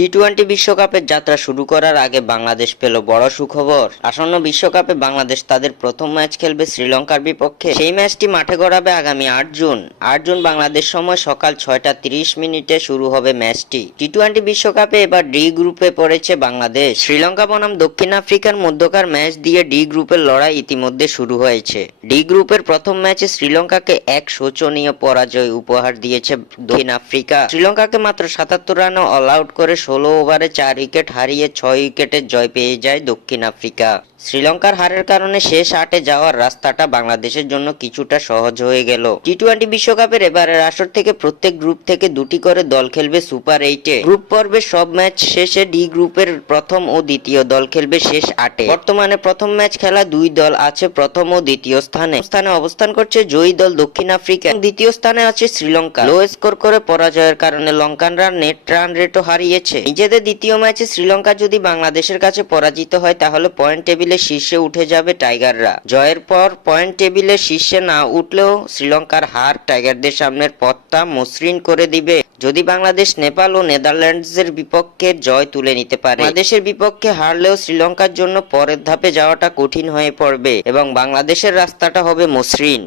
T twenty বিশ্বকাপের যাত্রা শুরু করার আগে বাংলাদেশ পেল বড় সুখবর। আসন্ন বিশ্বকাপে বাংলাদেশ তাদের প্রথম ম্যাচ খেলবে শ্রীলঙ্কার বিপক্ষে। সেই ম্যাচটি মাঠে গড়াবে আগামী ৮ জুন বাংলাদেশ সময় সকাল ৬টা ৩০ শুরু হবে ম্যাচটি। টি-টোয়েন্টি বিশ্বকাপে এবার ডি গ্রুপে পড়েছে বাংলাদেশ। শ্রীলঙ্কা বনাম দক্ষিণ আফ্রিকার মধ্যকার ম্যাচ দিয়ে ডি গ্রুপের লড়াই ইতিমধ্যে শুরু হয়েছে। ডি গ্রুপের প্রথম ম্যাচে শ্রীলঙ্কাকে এক শোচনীয় পরাজয় উপহার দিয়েছে দক্ষিণ আফ্রিকা। শ্রীলঙ্কাকে মাত্র ৭৭ রানে অল আউট করে ১৬ ওভারে ৪ উইকেট হারিয়ে ৬ উইকেটের জয় পেয়ে যায় দক্ষিণ আফ্রিকা। শ্রীলঙ্কার হারের কারণে শেষ ৮-এ যাওয়ার রাস্তাটা বাংলাদেশের জন্য কিছুটা সহজ হয়ে গেল। টি-টোয়েন্টি বিশ্বকাপের এবারের আসর থেকে প্রত্যেক গ্রুপ থেকে দুটি করে দল খেলবে সুপার 8-এ। গ্রুপ পর্বের সব ম্যাচ শেষে ডি গ্রুপের প্রথম ও দ্বিতীয় দল খেলবে শেষ 8-এ। বর্তমানে প্রথম ম্যাচ খেলা দুই দল আছে প্রথম ও দ্বিতীয় স্থানে অবস্থান করছে জয়ী দল দক্ষিণ আফ্রিকা। দ্বিতীয় স্থানে আছে শ্রীলঙ্কা। লো স্কোর করে পরাজয়ের কারণে লঙ্কানরা নেট রান রেটও হারিয়েছে। নিজেদের দ্বিতীয় ম্যাচে শ্রীলঙ্কা যদি বাংলাদেশের কাছে পরাজিত হয় তাহলে পয়েন্ট টেবিলে শীর্ষে উঠে যাবে টাইগাররা। জয়ের পর পয়েন্ট টেবিলের শীর্ষে না উঠলেও শ্রীলঙ্কার হার টাইগারদের সামনের পথটা মসৃণ করে দিবে যদি বাংলাদেশ নেপাল ও নেদারল্যান্ডসের বিপক্ষে জয় তুলে নিতে পারে। বাংলাদেশের বিপক্ষে হারলেও শ্রীলঙ্কার জন্য পরের ধাপে যাওয়াটা কঠিন হয়ে পড়বে এবং বাংলাদেশের রাস্তাটা হবে মসৃণ।